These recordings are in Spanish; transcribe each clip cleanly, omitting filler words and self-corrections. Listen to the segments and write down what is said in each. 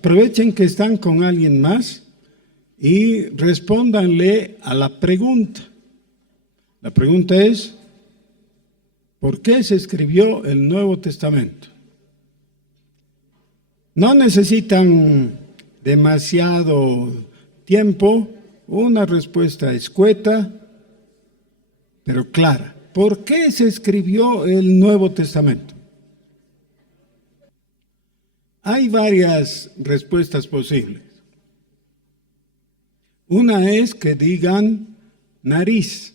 Aprovechen que están con alguien más y respóndanle a la pregunta. La pregunta es, ¿por qué se escribió el Nuevo Testamento? No necesitan demasiado tiempo, una respuesta escueta, pero clara. ¿Por qué se escribió el Nuevo Testamento? Hay varias respuestas posibles. Una es que digan nariz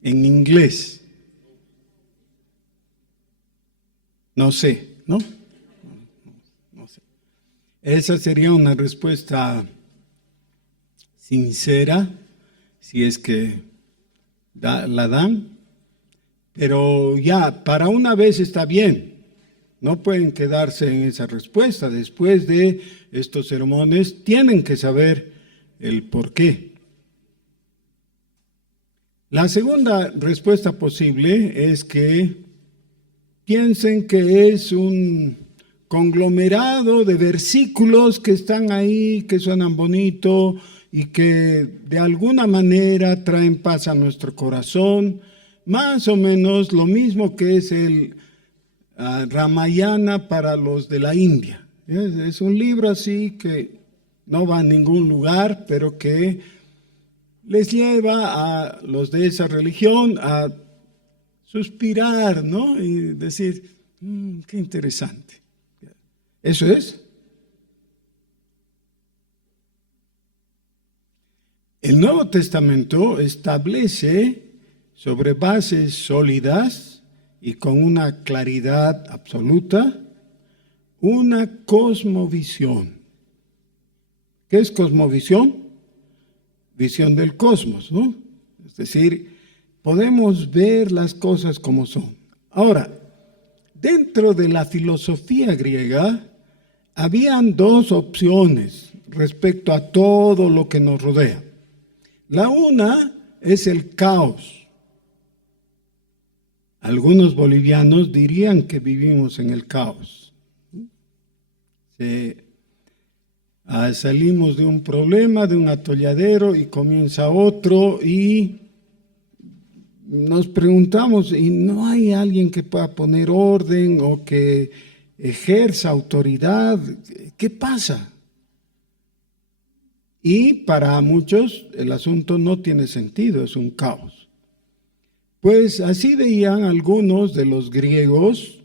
en inglés. No sé, ¿no? No sé. Esa sería una respuesta sincera, si es que la dan, pero ya, para una vez está bien. No pueden quedarse en esa respuesta. Después de estos sermones, tienen que saber el por qué. La segunda respuesta posible es que piensen que es un conglomerado de versículos que están ahí, que suenan bonito y que de alguna manera traen paz a nuestro corazón, más o menos lo mismo que es el Ramayana para los de la India. Es un libro así que no va a ningún lugar, pero que les lleva a los de esa religión a suspirar, ¿no? Y decir, qué interesante. ¿Eso es? El Nuevo Testamento establece sobre bases sólidas y con una claridad absoluta, una cosmovisión. ¿Qué es cosmovisión? Visión del cosmos, ¿no? Es decir, podemos ver las cosas como son. Ahora, dentro de la filosofía griega, habían dos opciones respecto a todo lo que nos rodea. La una es el caos. Algunos bolivianos dirían que vivimos en el caos. Salimos de un problema, de un atolladero y comienza otro y nos preguntamos, ¿y no hay alguien que pueda poner orden o que ejerza autoridad? ¿Qué pasa? Y para muchos el asunto no tiene sentido, es un caos. Pues así veían algunos de los griegos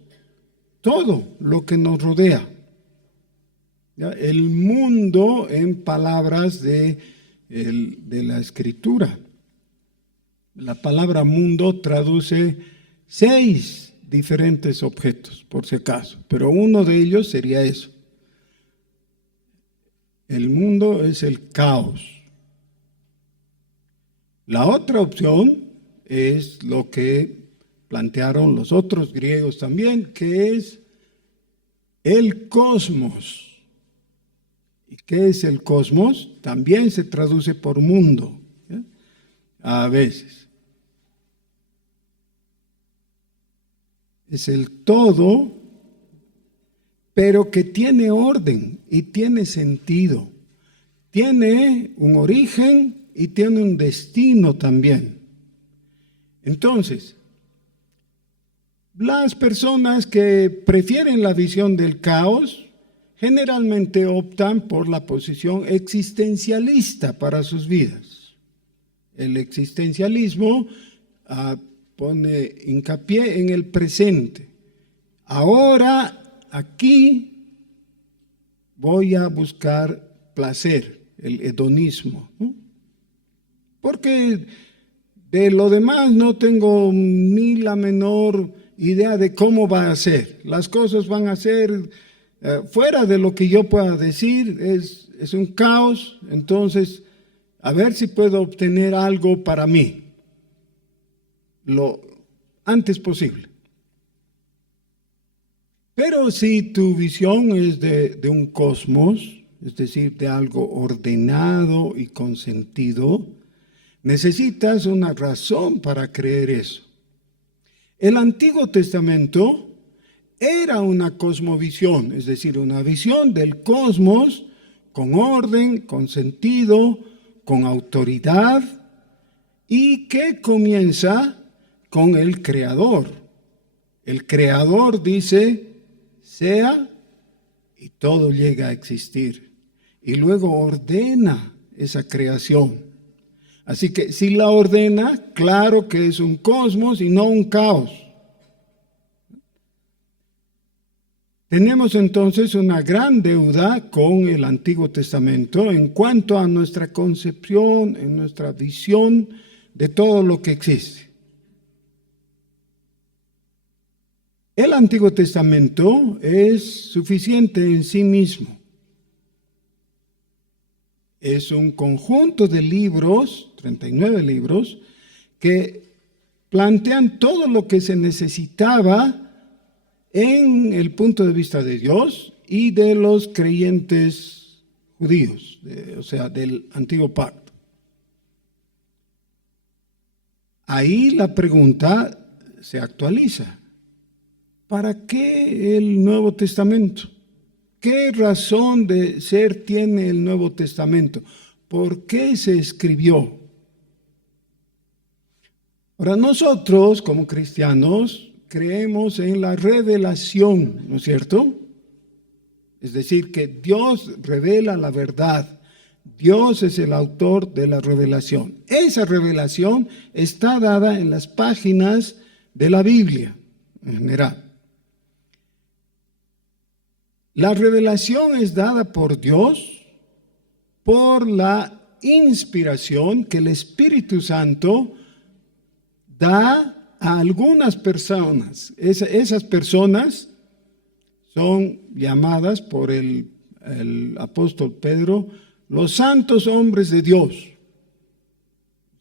todo lo que nos rodea. ¿Ya? El mundo en palabras de la Escritura. La palabra mundo traduce 6 diferentes objetos, por si acaso, pero uno de ellos sería eso. El mundo es el caos. La otra opción es lo que plantearon los otros griegos también, que es el cosmos. ¿Y qué es el cosmos? También se traduce por mundo, ¿ya? A veces. Es el todo, pero que tiene orden y tiene sentido. Tiene un origen y tiene un destino también. Entonces, las personas que prefieren la visión del caos generalmente optan por la posición existencialista para sus vidas. El existencialismo pone hincapié en el presente. Ahora, aquí, voy a buscar placer, el hedonismo, ¿no? Porque de lo demás no tengo ni la menor idea de cómo va a ser. Las cosas van a ser fuera de lo que yo pueda decir, es un caos. Entonces, a ver si puedo obtener algo para mí lo antes posible. Pero si tu visión es de un cosmos, es decir, de algo ordenado y con sentido, necesitas una razón para creer eso. El Antiguo Testamento era una cosmovisión, es decir, una visión del cosmos con orden, con sentido, con autoridad, y que comienza con el Creador. El Creador dice, sea, y todo llega a existir. Y luego ordena esa creación. Así que si la ordena, claro que es un cosmos y no un caos. Tenemos entonces una gran deuda con el Antiguo Testamento en cuanto a nuestra concepción, en nuestra visión de todo lo que existe. El Antiguo Testamento es suficiente en sí mismo. Es un conjunto de libros, 39 libros, que plantean todo lo que se necesitaba en el punto de vista de Dios y de los creyentes judíos, o sea, del Antiguo Pacto. Ahí la pregunta se actualiza. ¿Para qué el Nuevo Testamento? ¿Qué razón de ser tiene el Nuevo Testamento? ¿Por qué se escribió? Ahora, nosotros como cristianos creemos en la revelación, ¿no es cierto? Es decir, que Dios revela la verdad. Dios es el autor de la revelación. Esa revelación está dada en las páginas de la Biblia en general. La revelación es dada por Dios por la inspiración que el Espíritu Santo da a algunas personas. Esas personas son llamadas por el apóstol Pedro los santos hombres de Dios,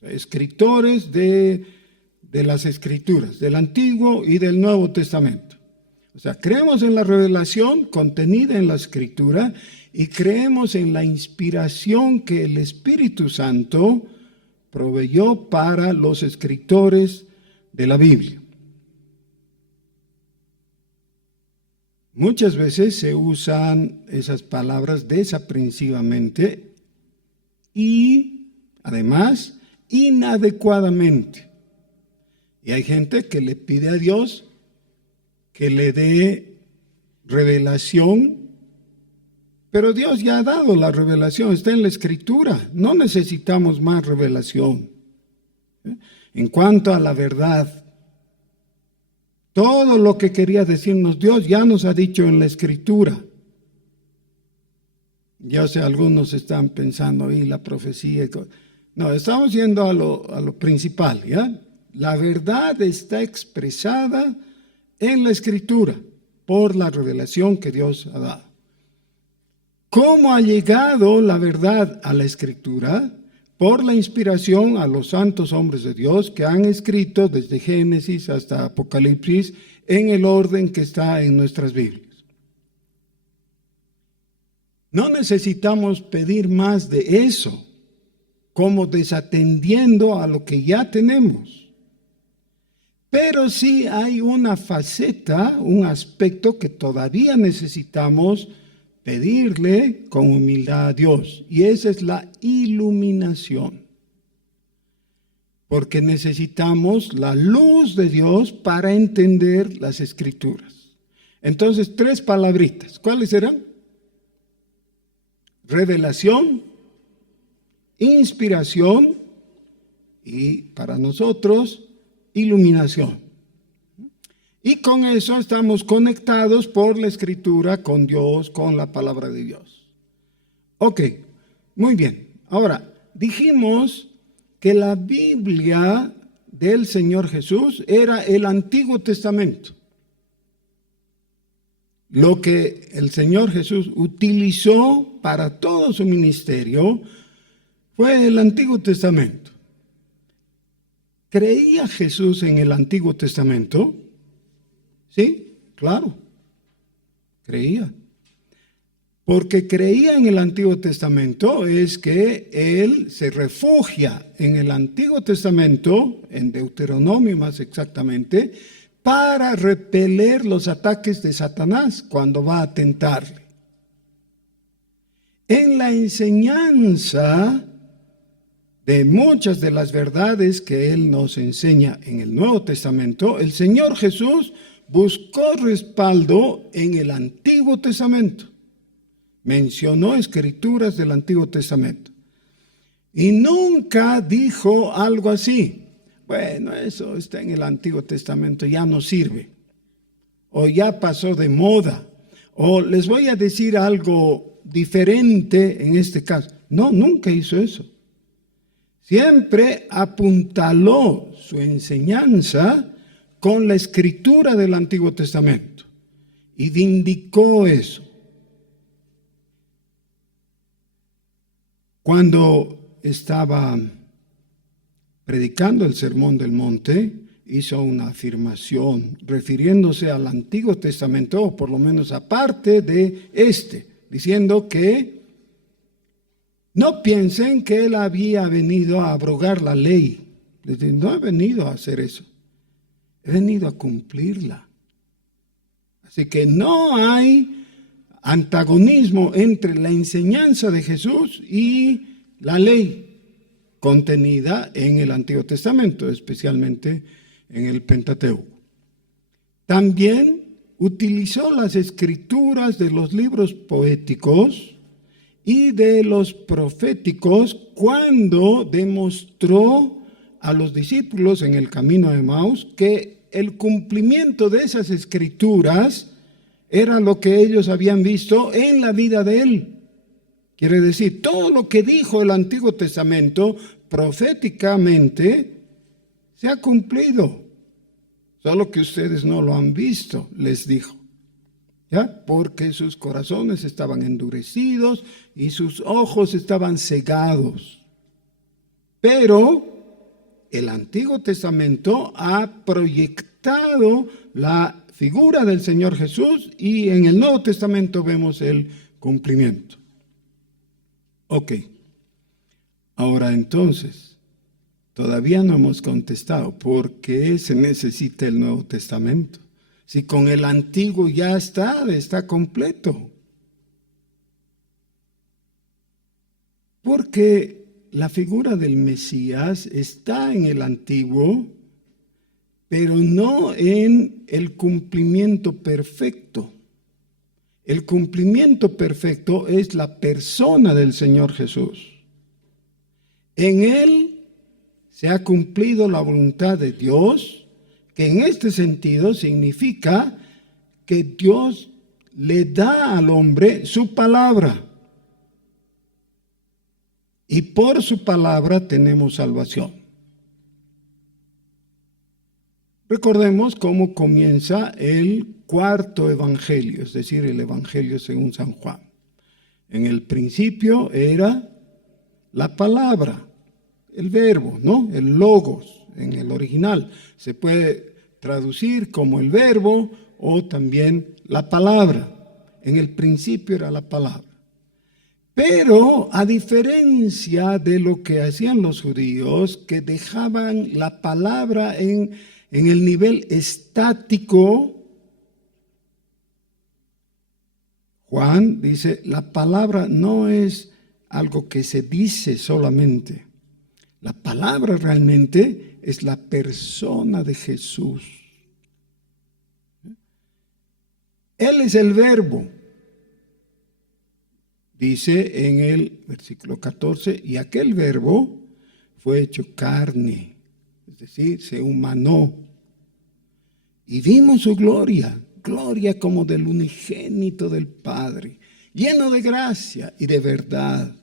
escritores de las Escrituras, del Antiguo y del Nuevo Testamento. O sea, creemos en la revelación contenida en la Escritura y creemos en la inspiración que el Espíritu Santo proveyó para los escritores de la Biblia. Muchas veces se usan esas palabras desaprensivamente y, además, inadecuadamente. Y hay gente que le pide a Dios que le dé revelación, pero Dios ya ha dado la revelación, está en la Escritura, no necesitamos más revelación. En cuanto a la verdad, todo lo que quería decirnos Dios ya nos ha dicho en la Escritura. Yo sé, algunos están pensando, y la profecía. No, estamos yendo a lo principal, ¿ya? La verdad está expresada en la Escritura por la revelación que Dios ha dado. ¿Cómo ha llegado la verdad a la Escritura? Por la inspiración a los santos hombres de Dios que han escrito desde Génesis hasta Apocalipsis en el orden que está en nuestras Biblias. No necesitamos pedir más de eso, como desatendiendo a lo que ya tenemos. Pero sí hay una faceta, un aspecto que todavía necesitamos pedirle con humildad a Dios, y esa es la iluminación. Porque necesitamos la luz de Dios para entender las Escrituras. Entonces, 3 palabritas. ¿Cuáles serán? Revelación, inspiración y para nosotros, iluminación. Y con eso estamos conectados por la Escritura con Dios, con la palabra de Dios. Ok, muy bien. Ahora, dijimos que la Biblia del Señor Jesús era el Antiguo Testamento. Lo que el Señor Jesús utilizó para todo su ministerio fue el Antiguo Testamento. ¿Creía Jesús en el Antiguo Testamento? Sí, claro, creía. Porque creía en el Antiguo Testamento es que él se refugia en el Antiguo Testamento, en Deuteronomio más exactamente, para repeler los ataques de Satanás cuando va a tentarle. En la enseñanza de muchas de las verdades que Él nos enseña en el Nuevo Testamento, el Señor Jesús buscó respaldo en el Antiguo Testamento. Mencionó escrituras del Antiguo Testamento. Y nunca dijo algo así: bueno, eso está en el Antiguo Testamento, ya no sirve, o ya pasó de moda, o les voy a decir algo diferente en este caso. No, nunca hizo eso. Siempre apuntaló su enseñanza con la escritura del Antiguo Testamento y vindicó eso. Cuando estaba predicando el Sermón del Monte, hizo una afirmación refiriéndose al Antiguo Testamento, o por lo menos aparte de diciendo que no piensen que Él había venido a abrogar la ley. No he venido a hacer eso. He venido a cumplirla. Así que no hay antagonismo entre la enseñanza de Jesús y la ley contenida en el Antiguo Testamento, especialmente en el Pentateuco. También utilizó las escrituras de los libros poéticos y de los proféticos cuando demostró a los discípulos en el camino de Emaús que el cumplimiento de esas escrituras era lo que ellos habían visto en la vida de Él. Quiere decir, todo lo que dijo el Antiguo Testamento proféticamente se ha cumplido, solo que ustedes no lo han visto, les dijo. ¿Ya? Porque sus corazones estaban endurecidos y sus ojos estaban cegados. Pero el Antiguo Testamento ha proyectado la figura del Señor Jesús y en el Nuevo Testamento vemos el cumplimiento. Ok. Ahora entonces, todavía no hemos contestado por qué se necesita el Nuevo Testamento. Si con el Antiguo ya está completo. Porque la figura del Mesías está en el Antiguo, pero no en el cumplimiento perfecto. El cumplimiento perfecto es la persona del Señor Jesús. En Él se ha cumplido la voluntad de Dios, que en este sentido significa que Dios le da al hombre su palabra. Y por su palabra tenemos salvación. Recordemos cómo comienza el cuarto evangelio, es decir, el evangelio según San Juan. En el principio era la palabra, el verbo, ¿no? El logos. En el original se puede traducir como el verbo o también la palabra. En el principio era la palabra. Pero a diferencia de lo que hacían los judíos, que dejaban la palabra en el nivel estático, Juan dice, la palabra no es algo que se dice solamente. La palabra realmente es la persona de Jesús. Él es el verbo. Dice en el versículo 14, y aquel verbo fue hecho carne, es decir, se humanó. Y vimos su gloria, gloria como del unigénito del Padre, lleno de gracia y de verdad.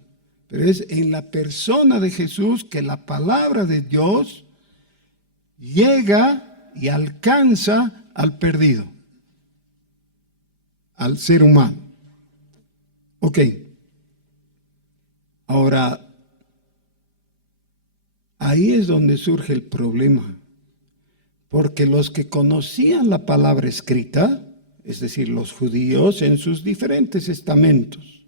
Pero es en la persona de Jesús que la palabra de Dios llega y alcanza al perdido, al ser humano. Ok. Ahora, ahí es donde surge el problema, porque los que conocían la palabra escrita, es decir, los judíos en sus diferentes estamentos,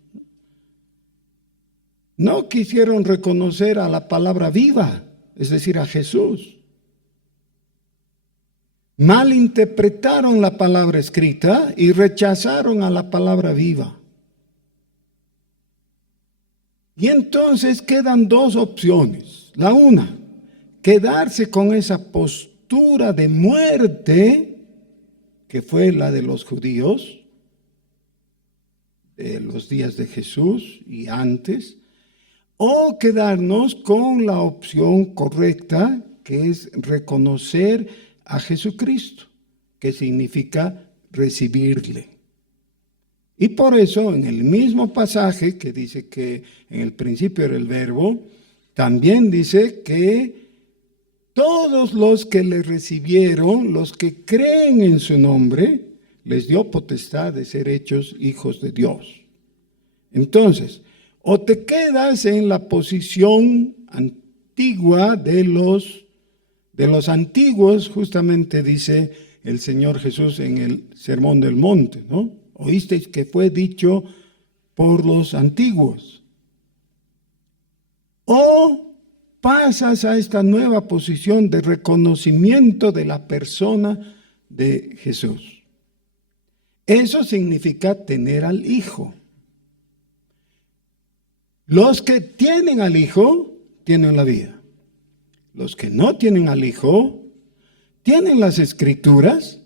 no quisieron reconocer a la palabra viva, es decir, a Jesús. malinterpretaron la palabra escrita y rechazaron a la palabra viva. Y entonces quedan dos opciones. La una, quedarse con esa postura de muerte, que fue la de los judíos, de los días de Jesús y antes, o quedarnos con la opción correcta, que es reconocer a Jesucristo, que significa recibirle. Y por eso en el mismo pasaje que dice que en el principio era el verbo, también dice que todos los que le recibieron, los que creen en su nombre, les dio potestad de ser hechos hijos de Dios. Entonces, o te quedas en la posición antigua de los antiguos, justamente dice el Señor Jesús en el Sermón del Monte, ¿no? Oísteis que fue dicho por los antiguos. O pasas a esta nueva posición de reconocimiento de la persona de Jesús. Eso significa tener al Hijo. Los que tienen al Hijo tienen la vida. Los que no tienen al Hijo tienen las Escrituras.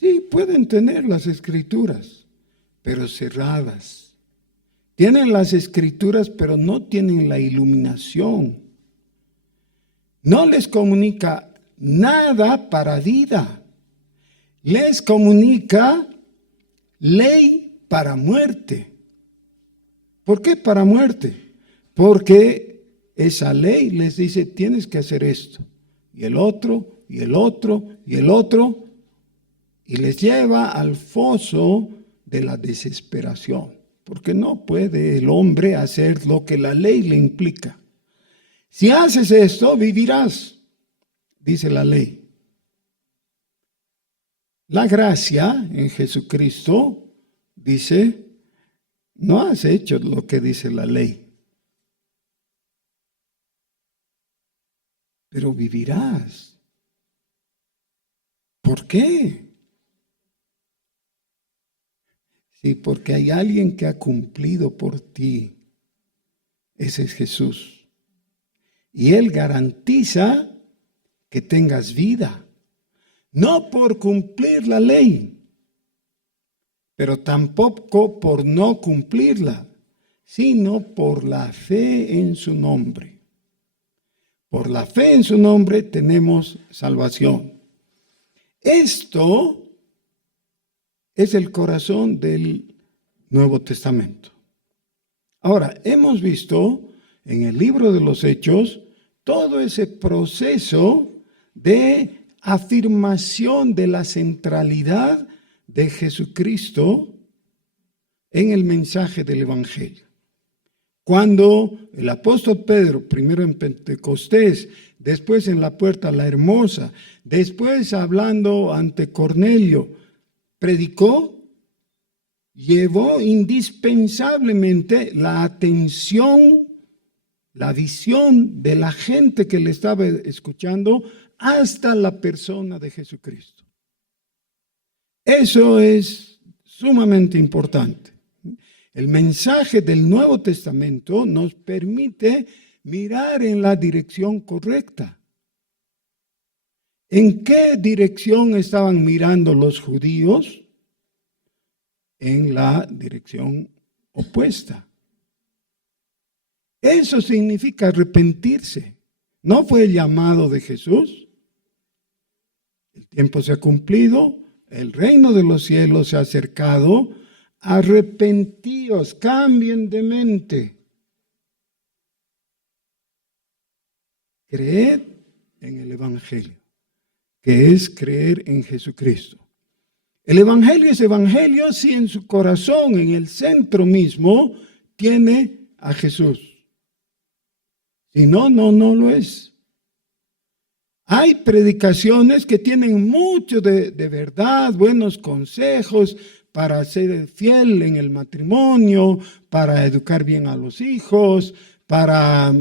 Sí, pueden tener las Escrituras, pero cerradas. Tienen las Escrituras, pero no tienen la iluminación. No les comunica nada para vida. Les comunica ley para muerte. ¿Por qué para muerte? Porque esa ley les dice, tienes que hacer esto, y el otro, y el otro, y el otro, y les lleva al foso de la desesperación, porque no puede el hombre hacer lo que la ley le implica. Si haces esto, vivirás, dice la ley. La gracia en Jesucristo dice, no has hecho lo que dice la ley, pero vivirás. ¿Por qué? Sí, porque hay alguien que ha cumplido por ti. Ese es Jesús. Y Él garantiza que tengas vida. No por cumplir la ley, pero tampoco por no cumplirla, sino por la fe en su nombre. Por la fe en su nombre tenemos salvación. Esto es el corazón del Nuevo Testamento. Ahora, hemos visto en el libro de los Hechos todo ese proceso de afirmación de la centralidad de Jesucristo en el mensaje del Evangelio. Cuando el apóstol Pedro, primero en Pentecostés, después en la Puerta la Hermosa, después hablando ante Cornelio, predicó, llevó indispensablemente la atención, la visión de la gente que le estaba escuchando hasta la persona de Jesucristo. Eso es sumamente importante. El mensaje del Nuevo Testamento nos permite mirar en la dirección correcta. ¿En qué dirección estaban mirando los judíos? En la dirección opuesta. Eso significa arrepentirse. ¿No fue el llamado de Jesús? El tiempo se ha cumplido. El reino de los cielos se ha acercado. Arrepentíos, cambien de mente. Creed en el Evangelio, que es creer en Jesucristo. El Evangelio es Evangelio si en su corazón, en el centro mismo, tiene a Jesús. Si no, no lo es. Hay predicaciones que tienen mucho de verdad, buenos consejos para ser fiel en el matrimonio, para educar bien a los hijos, para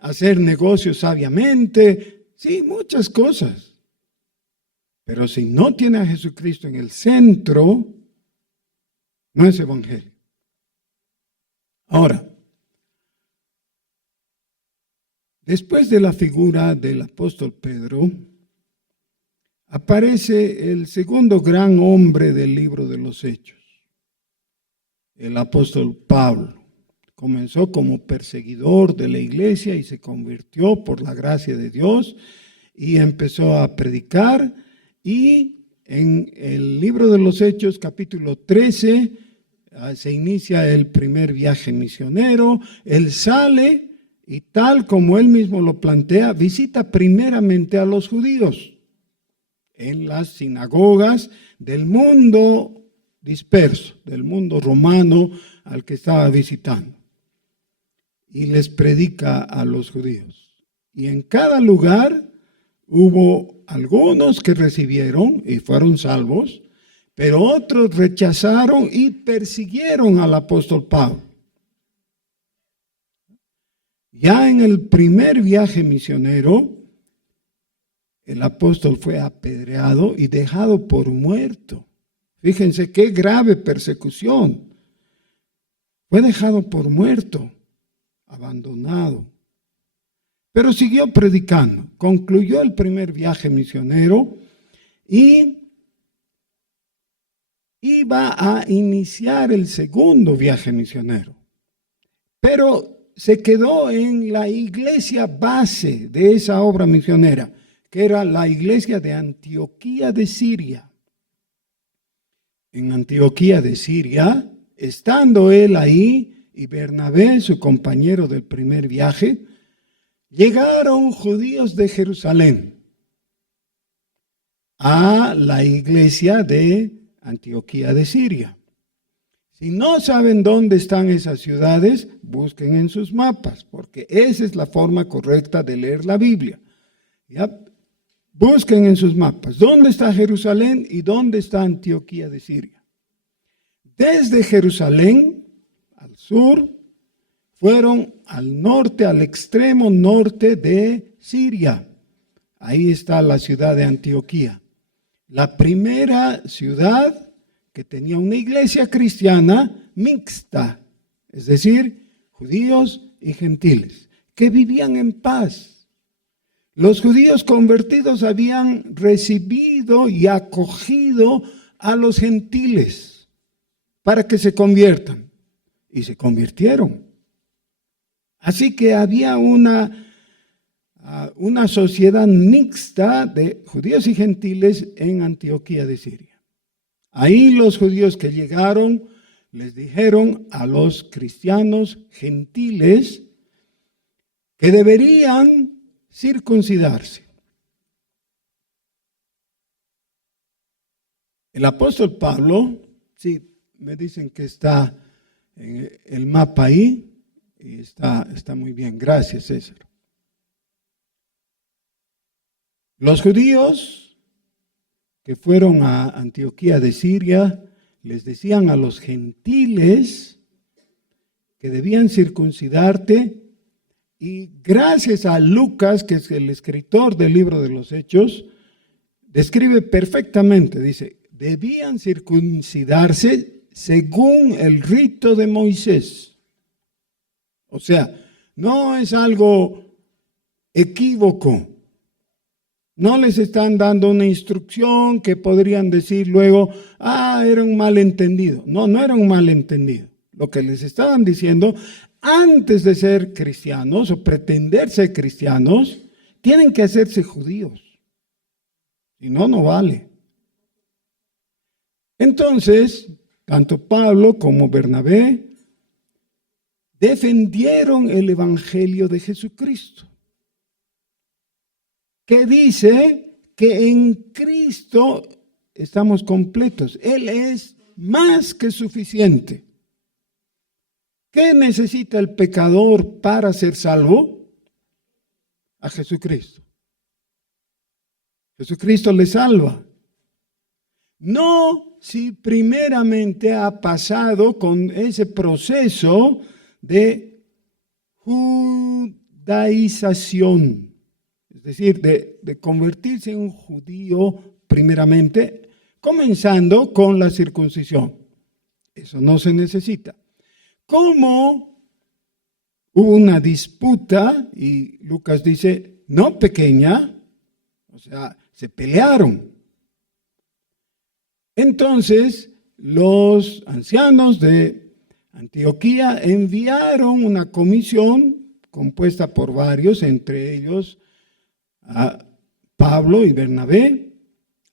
hacer negocios sabiamente. Sí, muchas cosas. Pero si no tiene a Jesucristo en el centro, no es evangelio. Ahora, después de la figura del apóstol Pedro, aparece el segundo gran hombre del libro de los Hechos, el apóstol Pablo. Comenzó como perseguidor de la iglesia y se convirtió por la gracia de Dios y empezó a predicar. Y en el libro de los Hechos, capítulo 13, se inicia el primer viaje misionero. Él sale y, tal como él mismo lo plantea, visita primeramente a los judíos en las sinagogas del mundo disperso, del mundo romano al que estaba visitando. Y les predica a los judíos. Y en cada lugar hubo algunos que recibieron y fueron salvos, pero otros rechazaron y persiguieron al apóstol Pablo. Ya en el primer viaje misionero, el apóstol fue apedreado y dejado por muerto. Fíjense qué grave persecución. Fue dejado por muerto, abandonado. Pero siguió predicando. Concluyó el primer viaje misionero y iba a iniciar el segundo viaje misionero. Pero se quedó en la iglesia base de esa obra misionera, que era la iglesia de Antioquía de Siria. En Antioquía de Siria, estando él ahí, y Bernabé, su compañero del primer viaje, llegaron judíos de Jerusalén a la iglesia de Antioquía de Siria. Si no saben dónde están esas ciudades, busquen en sus mapas, porque esa es la forma correcta de leer la Biblia. ¿Ya? Busquen en sus mapas dónde está Jerusalén y dónde está Antioquía de Siria. Desde Jerusalén al sur, fueron al norte, al extremo norte de Siria. Ahí está la ciudad de Antioquía. La primera ciudad que tenía una iglesia cristiana mixta, es decir, judíos y gentiles, que vivían en paz. Los judíos convertidos habían recibido y acogido a los gentiles para que se conviertan. Y se convirtieron. Así que había una sociedad mixta de judíos y gentiles en Antioquía de Siria. Ahí los judíos que llegaron les dijeron a los cristianos gentiles que deberían circuncidarse. El apóstol Pablo, sí, me dicen que está en el mapa ahí, y está muy bien, gracias César. Los judíos que fueron a Antioquía de Siria les decían a los gentiles que debían circuncidarte, y gracias a Lucas, que es el escritor del libro de los Hechos, describe perfectamente, dice, debían circuncidarse según el rito de Moisés. O sea, no es algo equívoco. No les están dando una instrucción que podrían decir luego, era un malentendido. No, no era un malentendido. Lo que les estaban diciendo, antes de ser cristianos o pretender ser cristianos, tienen que hacerse judíos. Si no, no vale. Entonces, tanto Pablo como Bernabé defendieron el evangelio de Jesucristo, que dice que en Cristo estamos completos. Él es más que suficiente. ¿Qué necesita el pecador para ser salvo? A Jesucristo. Jesucristo le salva. No si primeramente ha pasado con ese proceso de judaización, es decir, de convertirse en un judío primeramente, comenzando con la circuncisión. Eso no se necesita. Como hubo una disputa, y Lucas dice, no pequeña, o sea, se pelearon. Entonces, los ancianos de Antioquía enviaron una comisión compuesta por varios, entre ellos a Pablo y Bernabé,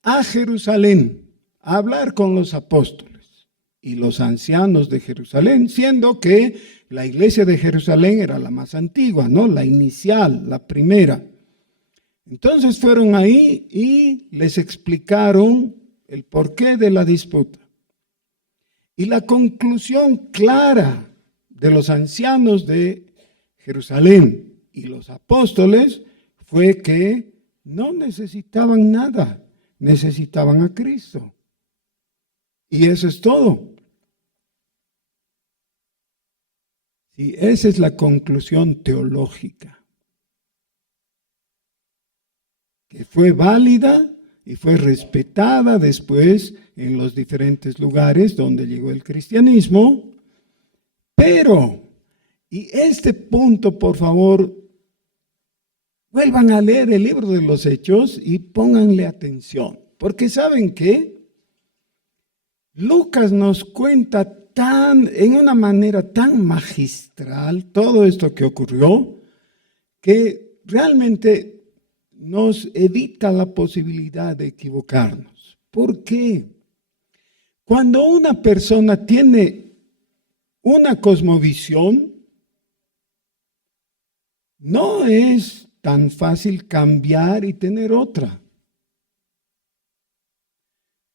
a Jerusalén, a hablar con los apóstoles y los ancianos de Jerusalén, siendo que la iglesia de Jerusalén era la más antigua, ¿no? La inicial, la primera. Entonces fueron ahí y les explicaron el porqué de la disputa. Y la conclusión clara de los ancianos de Jerusalén y los apóstoles fue que no necesitaban nada, necesitaban a Cristo. Y eso es todo. Y esa es la conclusión teológica, que fue válida y fue respetada después en los diferentes lugares donde llegó el cristianismo. Pero, y este punto, por favor, vuelvan a leer el libro de los Hechos y pónganle atención, porque ¿saben qué? Lucas nos cuenta en una manera tan magistral todo esto que ocurrió, que realmente nos evita la posibilidad de equivocarnos. ¿Por qué? Cuando una persona tiene una cosmovisión, no es tan fácil cambiar y tener otra.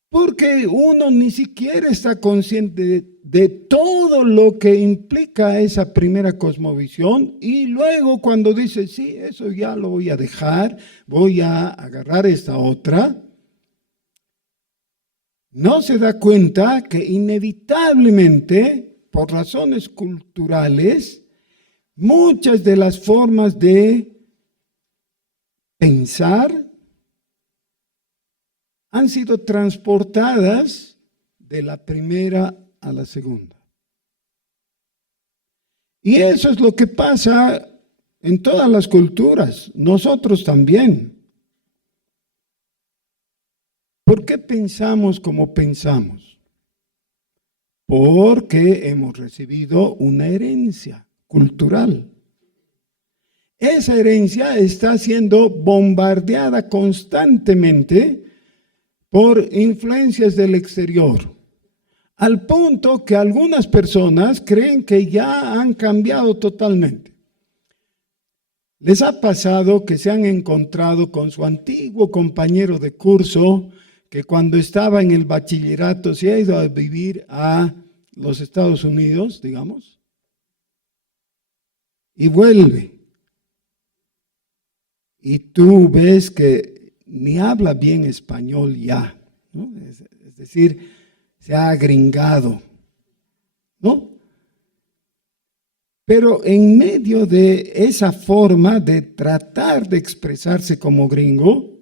Porque uno ni siquiera está consciente de todo lo que implica esa primera cosmovisión, y luego cuando dice, sí, eso ya lo voy a dejar, voy a agarrar esta otra, no se da cuenta que inevitablemente, por razones culturales, muchas de las formas de pensar han sido transportadas de la primera a la segunda. Y eso es lo que pasa en todas las culturas, nosotros también. ¿Por qué pensamos como pensamos? Porque hemos recibido una herencia cultural. Esa herencia está siendo bombardeada constantemente por influencias del exterior, al punto que algunas personas creen que ya han cambiado totalmente. ¿Les ha pasado que se han encontrado con su antiguo compañero de curso que cuando estaba en el bachillerato se ha ido a vivir a los Estados Unidos, digamos, y vuelve? Y tú ves que ni habla bien español ya, ¿no? Es decir, se ha agringado, ¿no? Pero en medio de esa forma de tratar de expresarse como gringo,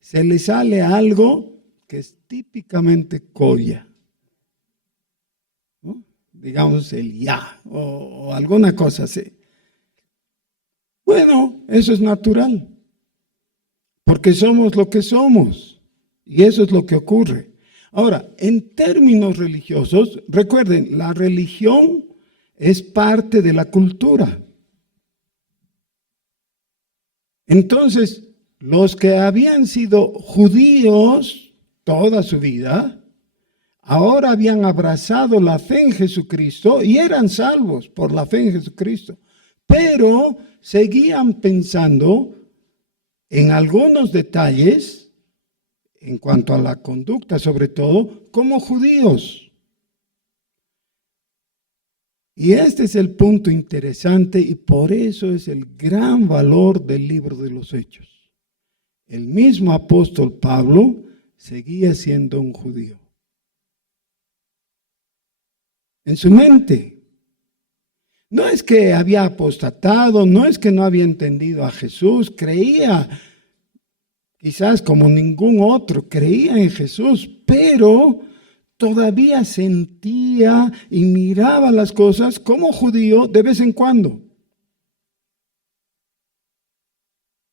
se le sale algo que es típicamente colla, ¿no? Digamos el ya o alguna cosa así. Bueno, eso es natural, porque somos lo que somos, y eso es lo que ocurre. Ahora, en términos religiosos, recuerden, la religión es parte de la cultura. Entonces, los que habían sido judíos toda su vida, ahora habían abrazado la fe en Jesucristo y eran salvos por la fe en Jesucristo, pero seguían pensando en algunos detalles, en cuanto a la conducta sobre todo, como judíos. Y este es el punto interesante y por eso es el gran valor del libro de los Hechos. El mismo apóstol Pablo seguía siendo un judío. En su mente. No es que había apostatado, no es que no había entendido a Jesús, creía quizás como ningún otro, creía en Jesús, pero todavía sentía y miraba las cosas como judío de vez en cuando.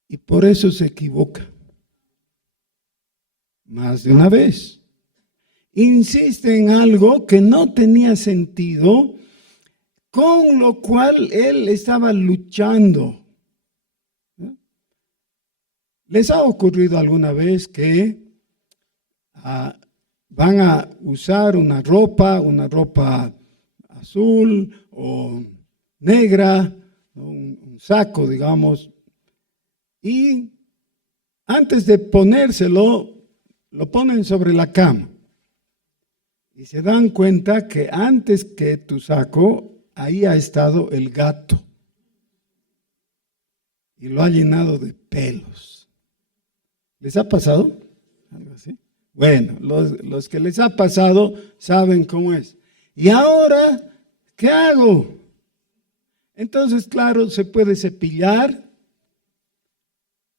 Y por eso se equivoca. Más de una vez. Insiste en algo que no tenía sentido, con lo cual él estaba luchando. ¿Les ha ocurrido alguna vez que van a usar una ropa azul o negra, un saco, digamos, y antes de ponérselo, lo ponen sobre la cama? Y se dan cuenta que antes que tu saco, ahí ha estado el gato. Y lo ha llenado de pelos. ¿Les ha pasado algo así? Bueno, los que les ha pasado saben cómo es. ¿Y ahora qué hago? Entonces, claro, se puede cepillar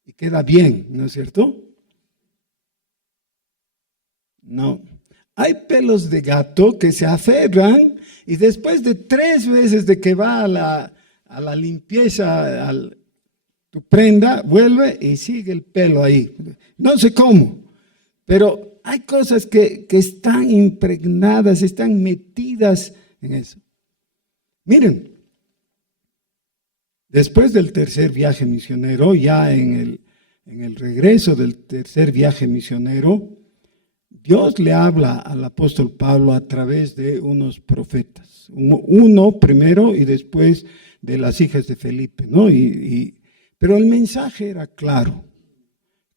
y queda bien, ¿no es cierto? No. Hay pelos de gato que se aferran y después de 3 veces de que va a la limpieza, tu prenda, vuelve y sigue el pelo ahí. No sé cómo, pero hay cosas que están impregnadas, están metidas en eso. Miren, después del tercer viaje misionero, ya en el regreso del tercer viaje misionero, Dios le habla al apóstol Pablo a través de unos profetas. Uno primero y después de las hijas de Felipe, ¿no? Pero el mensaje era claro,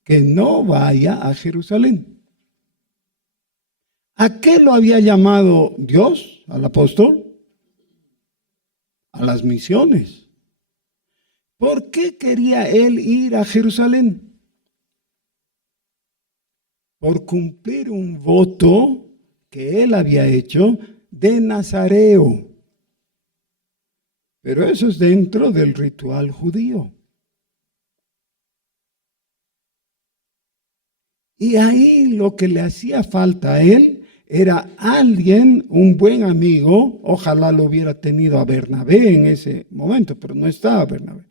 que no vaya a Jerusalén. ¿A qué lo había llamado Dios al apóstol? A las misiones. ¿Por qué quería él ir a Jerusalén? Por cumplir un voto que él había hecho de nazareo. Pero eso es dentro del ritual judío. Y ahí lo que le hacía falta a él era alguien, un buen amigo, ojalá lo hubiera tenido a Bernabé en ese momento, pero no estaba Bernabé,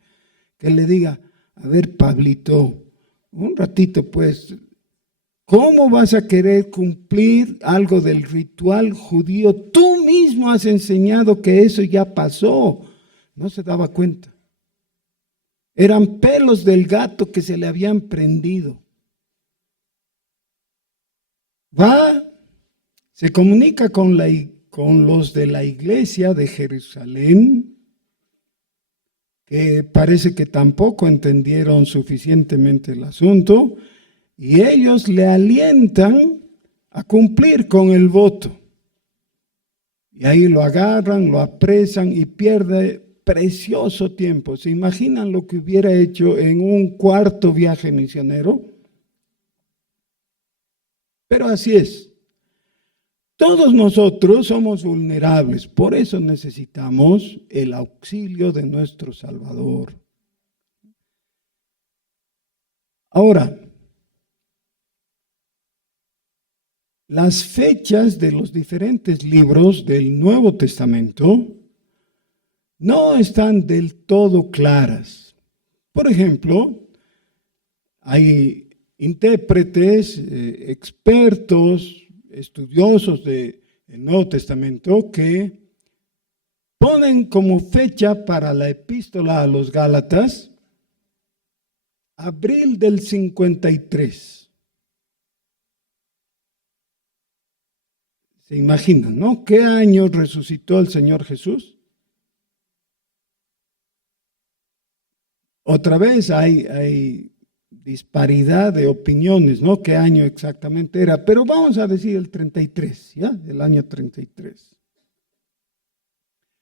que le diga, a ver, Pablito, un ratito pues, ¿cómo vas a querer cumplir algo del ritual judío? Tú mismo has enseñado que eso ya pasó. No se daba cuenta. Eran pelos del gato que se le habían prendido. Va, se comunica con los de la iglesia de Jerusalén, que parece que tampoco entendieron suficientemente el asunto, y ellos le alientan a cumplir con el voto. Y ahí lo agarran, lo apresan y pierde precioso tiempo. ¿Se imaginan lo que hubiera hecho en un cuarto viaje misionero? Pero así es. Todos nosotros somos vulnerables, por eso necesitamos el auxilio de nuestro Salvador. Ahora, las fechas de los diferentes libros del Nuevo Testamento no están del todo claras. Por ejemplo, hay intérpretes, expertos, estudiosos del Nuevo Testamento que ponen como fecha para la epístola a los Gálatas abril del 53. ¿Se imaginan, no? ¿Qué año resucitó el Señor Jesús? Otra vez hay disparidad de opiniones, ¿no? ¿Qué año exactamente era? Pero vamos a decir el 33, ¿ya? El año 33.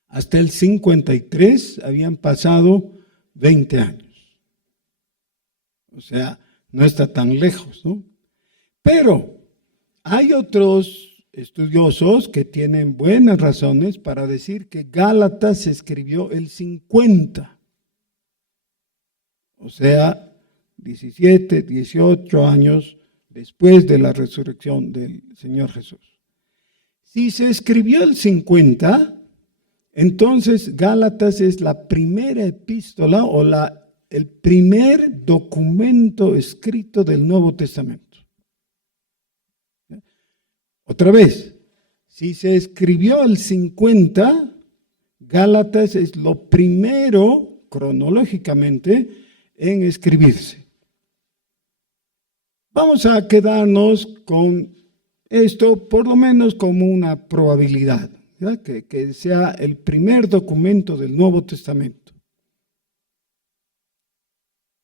Hasta el 53 habían pasado 20 años. O sea, no está tan lejos, ¿no? Pero hay otros estudiosos que tienen buenas razones para decir que Gálatas se escribió el 50. O sea, 17, 18 años después de la resurrección del Señor Jesús. Si se escribió el 50, entonces Gálatas es la primera epístola o el primer documento escrito del Nuevo Testamento. Otra vez, si se escribió el 50, Gálatas es lo primero cronológicamente en escribirse. Vamos a quedarnos con esto por lo menos como una probabilidad, que sea el primer documento del Nuevo Testamento.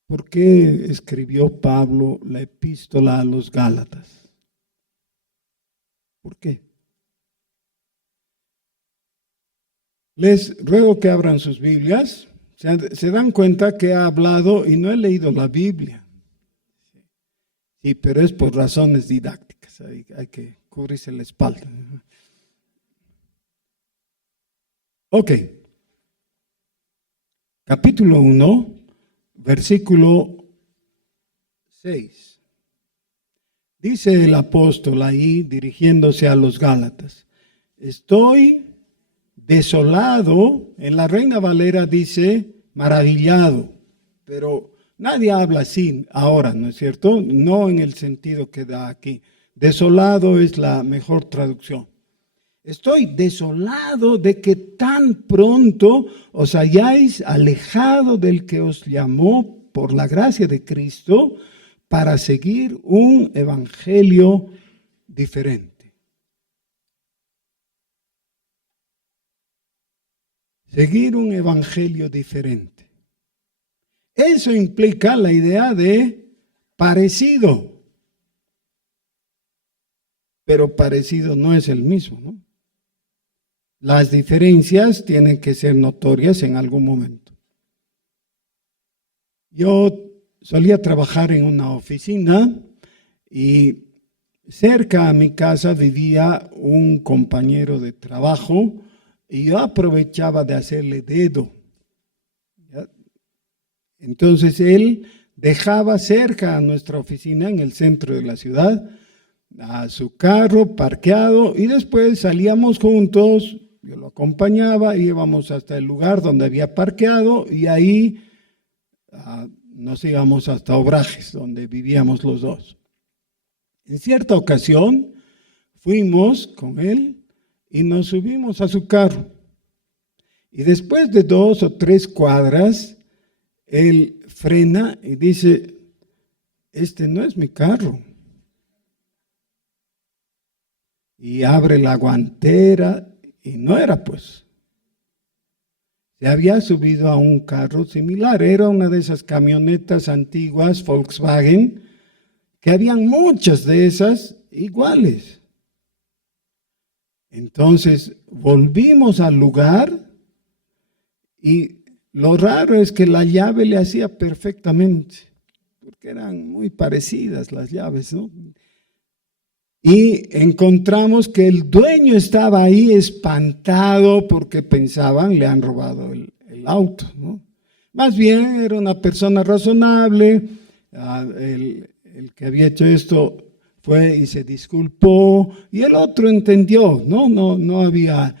¿Por qué escribió Pablo la epístola a los Gálatas? ¿Por qué? Les ruego que abran sus Biblias. Se dan cuenta que he hablado y no he leído la Biblia. Sí, pero es por razones didácticas. Hay que cubrirse la espalda. Ok. Capítulo 1, versículo 6. Dice el apóstol ahí, dirigiéndose a los Gálatas: estoy desolado. En la Reina Valera dice maravillado, pero nadie habla así ahora, ¿no es cierto? No en el sentido que da aquí. Desolado es la mejor traducción. Estoy desolado de que tan pronto os hayáis alejado del que os llamó por la gracia de Cristo para seguir un evangelio diferente. Seguir un evangelio diferente. Eso implica la idea de parecido. Pero parecido no es el mismo, ¿no? Las diferencias tienen que ser notorias en algún momento. Yo solía trabajar en una oficina y cerca a mi casa vivía un compañero de trabajo y yo aprovechaba de hacerle dedo. ¿Ya? Entonces él dejaba cerca a nuestra oficina en el centro de la ciudad a su carro parqueado y después salíamos juntos. Yo lo acompañaba, íbamos hasta el lugar donde había parqueado y ahí nos íbamos hasta Obrajes, donde vivíamos los dos. En cierta ocasión fuimos con él y nos subimos a su carro. Y después de 2 o 3 cuadras, él frena y dice: este no es mi carro. Y abre la guantera. Y no era, pues. Se había subido a un carro similar. Era una de esas camionetas antiguas, Volkswagen, que habían muchas de esas iguales. Entonces volvimos al lugar y lo raro es que la llave le hacía perfectamente, porque eran muy parecidas las llaves, ¿no? Y encontramos que el dueño estaba ahí espantado porque pensaban le han robado el auto, ¿no? Más bien era una persona razonable. El que había hecho esto fue y se disculpó y el otro entendió, no había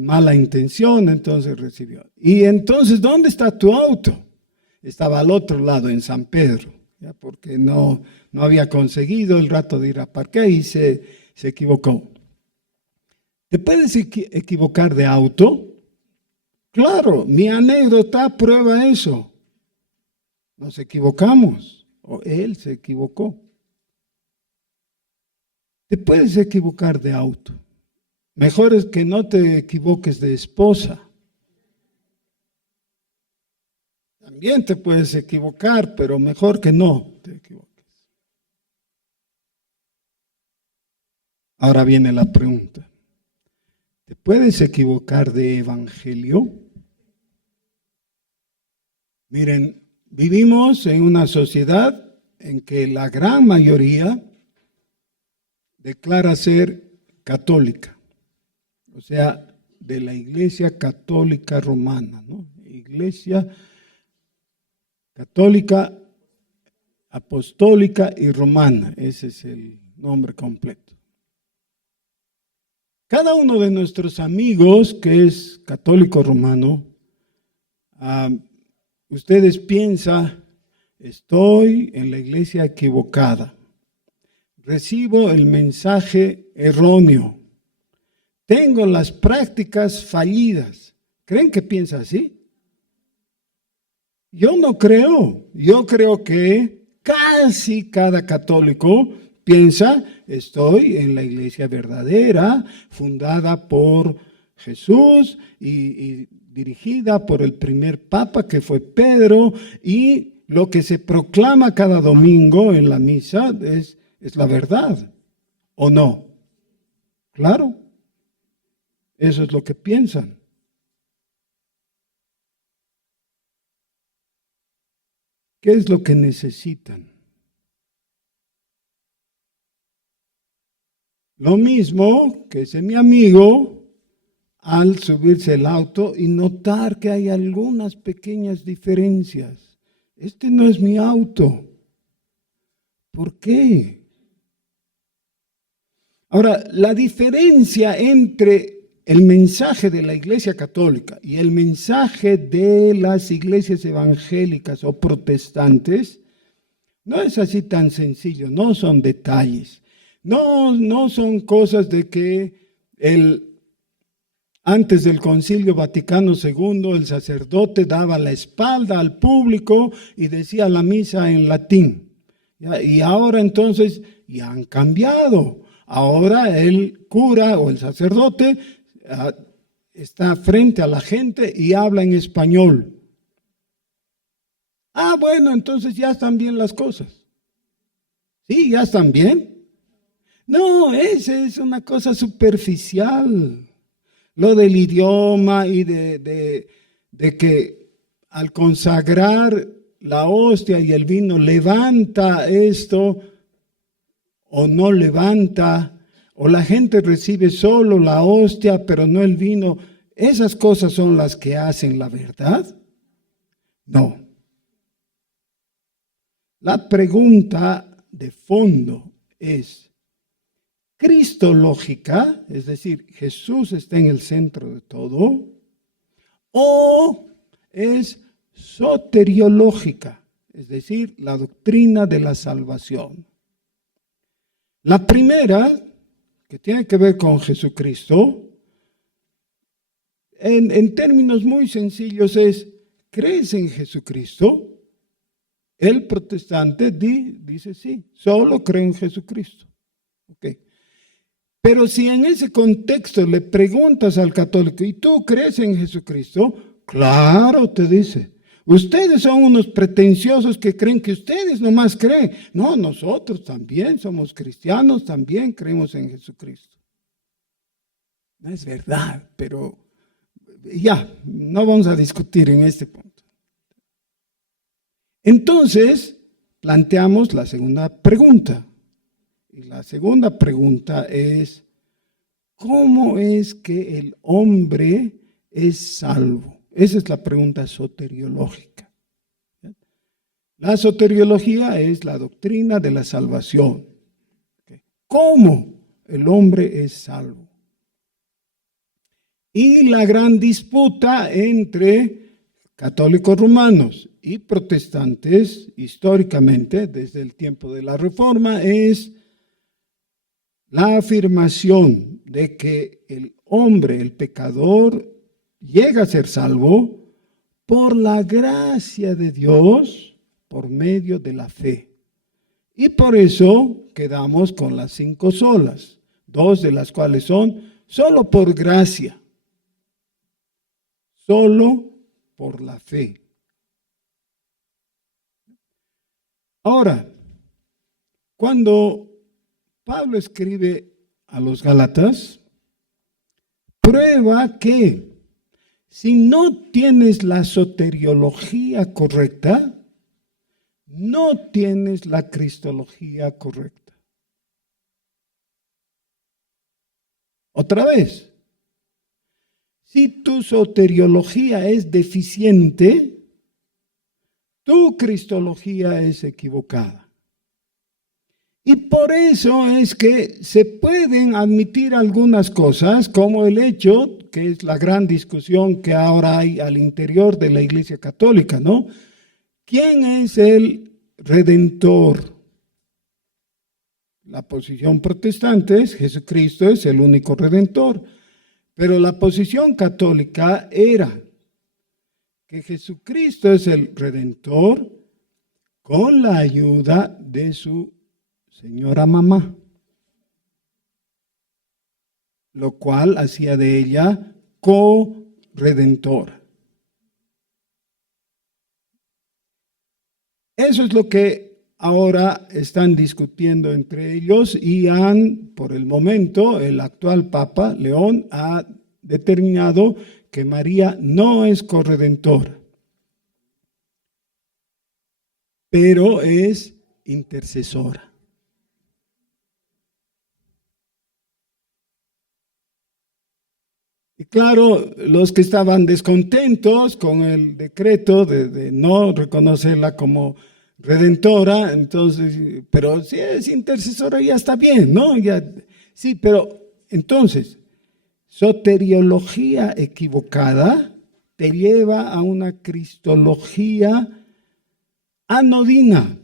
mala intención, entonces recibió. Y entonces, ¿dónde está tu auto? Estaba al otro lado, en San Pedro, ¿ya? Porque no había conseguido el rato de ir a parquear y se equivocó. ¿Te puedes equivocar de auto? Claro, mi anécdota prueba eso. Nos equivocamos, o él se equivocó. Te puedes equivocar de auto. Mejor es que no te equivoques de esposa. También te puedes equivocar, pero mejor que no te equivoques. Ahora viene la pregunta. ¿Te puedes equivocar de evangelio? Miren, vivimos en una sociedad en que la gran mayoría declara ser católica, o sea, de la Iglesia Católica Romana, ¿no? Iglesia Católica Apostólica y Romana. Ese es el nombre completo. Cada uno de nuestros amigos que es católico romano, ustedes piensan, estoy en la iglesia equivocada, recibo el mensaje erróneo, tengo las prácticas fallidas. ¿Creen que piensa así? Yo no creo. Yo creo que casi cada católico piensa, estoy en la iglesia verdadera, fundada por Jesús y dirigida por el primer papa que fue Pedro, y lo que se proclama cada domingo en la misa es la verdad, ¿o no? Claro, eso es lo que piensan. ¿Qué es lo que necesitan? Lo mismo que ese mi amigo al subirse al auto y notar que hay algunas pequeñas diferencias. Este no es mi auto. ¿Por qué? Ahora, la diferencia entre el mensaje de la Iglesia Católica y el mensaje de las iglesias evangélicas o protestantes no es así tan sencillo, no son detalles, no son cosas de que antes del Concilio Vaticano II el sacerdote daba la espalda al público y decía la misa en latín. Y ahora entonces ya han cambiado. Ahora el cura o el sacerdote está frente a la gente y habla en español. Bueno, entonces ya están bien las cosas. Sí, ya están bien. No, esa es una cosa superficial. Lo del idioma y de que al consagrar la hostia y el vino levanta esto o no levanta, o la gente recibe solo la hostia pero no el vino. ¿Esas cosas son las que hacen la verdad? No. La pregunta de fondo es cristológica, es decir, Jesús está en el centro de todo, o es soteriológica, es decir, la doctrina de la salvación. La primera, que tiene que ver con Jesucristo, en términos muy sencillos es, ¿crees en Jesucristo? El protestante dice sí, solo creo en Jesucristo. Okay. Pero si en ese contexto le preguntas al católico, ¿y tú crees en Jesucristo? Claro, te dice. Ustedes son unos pretenciosos que creen que ustedes nomás creen. No, nosotros también somos cristianos, también creemos en Jesucristo. No es verdad, pero ya, no vamos a discutir en este punto. Entonces, planteamos la segunda pregunta. Y la segunda pregunta es, ¿cómo es que el hombre es salvo? Esa es la pregunta soteriológica. La soteriología es la doctrina de la salvación. ¿Cómo el hombre es salvo? Y la gran disputa entre católicos romanos y protestantes, históricamente, desde el tiempo de la Reforma, es la afirmación de que el hombre, el pecador, llega a ser salvo por la gracia de Dios, por medio de la fe. Y por eso quedamos con las 5 solas, 2 de las cuales son solo por gracia, solo por la fe. Ahora, cuando Pablo escribe a los Gálatas, prueba que si no tienes la soteriología correcta, no tienes la cristología correcta. Otra vez, si tu soteriología es deficiente, tu cristología es equivocada. Y por eso es que se pueden admitir algunas cosas, como el hecho, que es la gran discusión que ahora hay al interior de la Iglesia Católica, ¿no? ¿Quién es el Redentor? La posición protestante es Jesucristo es el único Redentor, pero la posición católica era que Jesucristo es el Redentor con la ayuda de su señora mamá, lo cual hacía de ella co-redentora. Eso es lo que ahora están discutiendo entre ellos y por el momento, el actual Papa León ha determinado que María no es corredentora, pero es intercesora. Y claro, los que estaban descontentos con el decreto de no reconocerla como redentora, entonces, pero si es intercesora ya está bien, ¿no? Ya, sí, pero entonces, soteriología equivocada te lleva a una cristología anodina.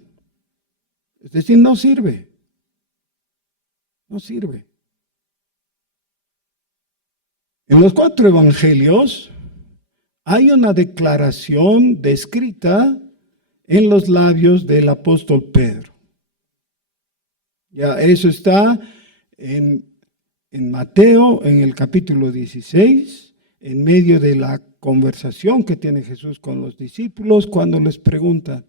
Es decir, no sirve. No sirve. En los 4 evangelios hay una declaración descrita en los labios del apóstol Pedro. Ya eso está en Mateo, en el capítulo 16, en medio de la conversación que tiene Jesús con los discípulos, cuando les preguntan,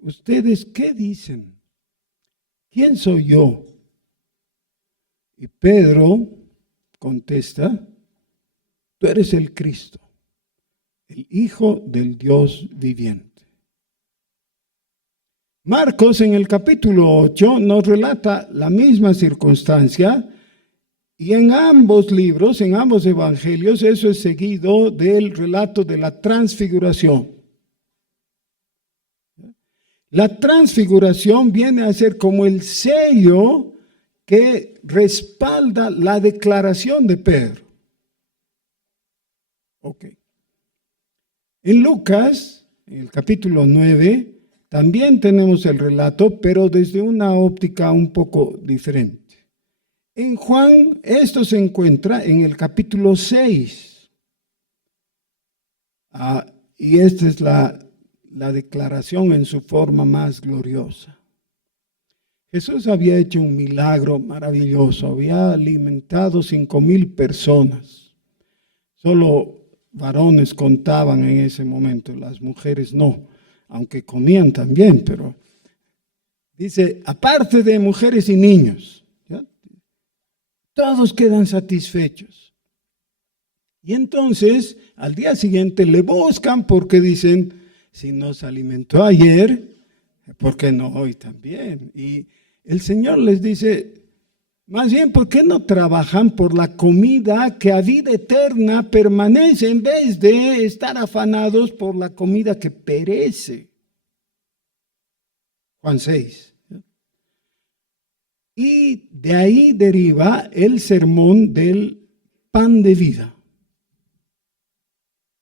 ¿ustedes qué dicen? ¿Quién soy yo? Y Pedro contesta, tú eres el Cristo, el Hijo del Dios viviente. Marcos en el capítulo 8 nos relata la misma circunstancia y en ambos libros, en ambos evangelios, eso es seguido del relato de la transfiguración. La transfiguración viene a ser como el sello que respalda la declaración de Pedro. Ok. En Lucas, en el capítulo 9, también tenemos el relato, pero desde una óptica un poco diferente. En Juan, esto se encuentra en el capítulo 6. Y esta es la declaración en su forma más gloriosa. Jesús había hecho un milagro maravilloso, había alimentado 5,000 personas. Solo varones contaban en ese momento, las mujeres no, aunque comían también, pero dice, aparte de mujeres y niños, ¿ya? Todos quedan satisfechos. Y entonces, al día siguiente le buscan porque dicen, si nos alimentó ayer, ¿por qué no hoy también? Y el Señor les dice, más bien, ¿por qué no trabajan por la comida que a vida eterna permanece en vez de estar afanados por la comida que perece? Juan 6. Y de ahí deriva el sermón del pan de vida.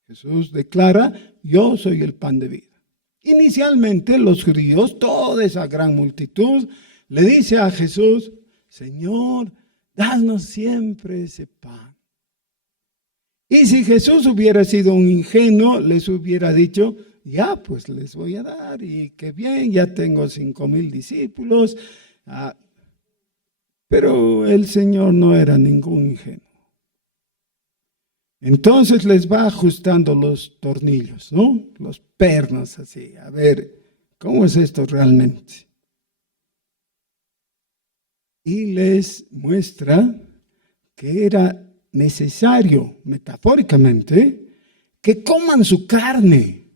Jesús declara, yo soy el pan de vida. Inicialmente los judíos, toda esa gran multitud, le dice a Jesús, Señor, danos siempre ese pan. Y si Jesús hubiera sido un ingenuo, les hubiera dicho, ya pues les voy a dar y qué bien, ya tengo 5,000 discípulos. Pero el Señor no era ningún ingenuo. Entonces les va ajustando los tornillos, ¿no? Los pernos así, a ver, ¿cómo es esto realmente? Y les muestra que era necesario, metafóricamente, que coman su carne,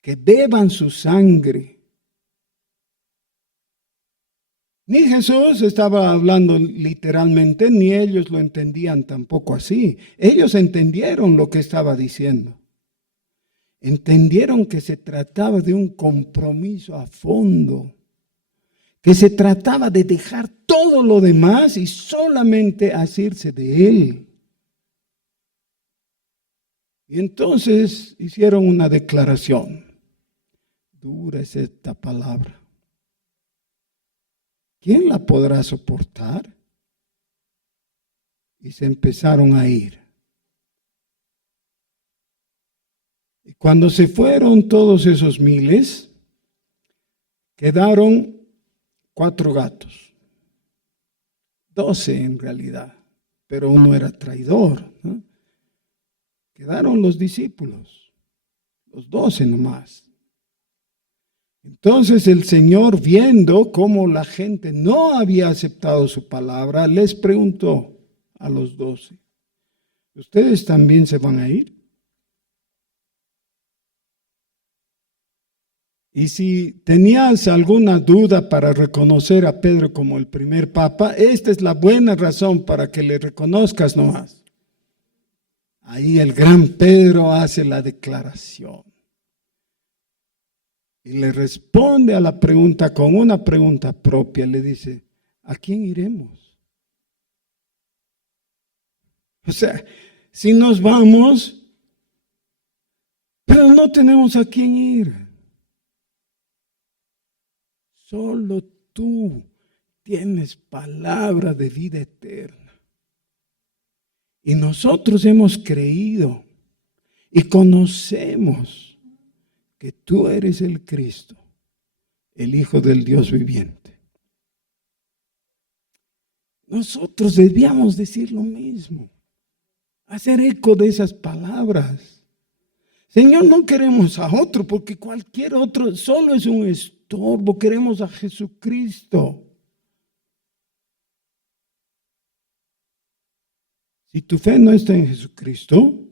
que beban su sangre. Ni Jesús estaba hablando literalmente, ni ellos lo entendían tampoco así. Ellos entendieron lo que estaba diciendo. Entendieron que se trataba de un compromiso a fondo, que se trataba de dejar todo lo demás y solamente asirse de Él. Y entonces hicieron una declaración. Dura es esta palabra. ¿Quién la podrá soportar? Y se empezaron a ir. Y cuando se fueron todos esos miles, quedaron 4 gatos. 12 en realidad, pero uno era traidor, ¿no? Quedaron los discípulos, los 12 nomás. Entonces el Señor, viendo cómo la gente no había aceptado su palabra, les preguntó a los 12, ¿ustedes también se van a ir? Y si tenías alguna duda para reconocer a Pedro como el primer papa, esta es la buena razón para que le reconozcas nomás. Ahí el gran Pedro hace la declaración. Y le responde a la pregunta con una pregunta propia. Le dice, ¿a quién iremos? O sea, si nos vamos, pero no tenemos a quién ir. Solo tú tienes palabra de vida eterna. Y nosotros hemos creído y conocemos que tú eres el Cristo, el Hijo del Dios viviente. Nosotros debíamos decir lo mismo, hacer eco de esas palabras. Señor, no queremos a otro porque cualquier otro solo es un estorbo, queremos a Jesucristo. Si tu fe no está en Jesucristo,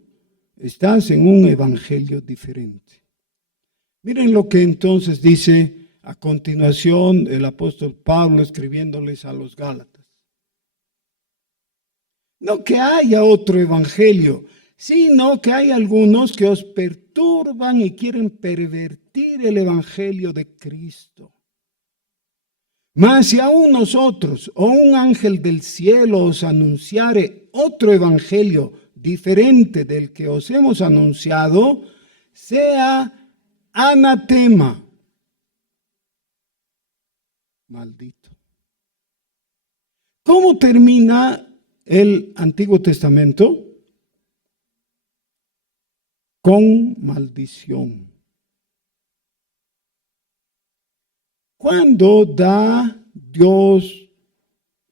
estás en un evangelio diferente. Miren lo que entonces dice a continuación el apóstol Pablo escribiéndoles a los Gálatas. No que haya otro evangelio, sino que hay algunos que os perturban y quieren pervertir el evangelio de Cristo. Mas si aún nosotros o un ángel del cielo os anunciare otro evangelio diferente del que os hemos anunciado, sea anatema. Maldito. ¿Cómo termina el Antiguo Testamento? Con maldición. ¿Cuándo da Dios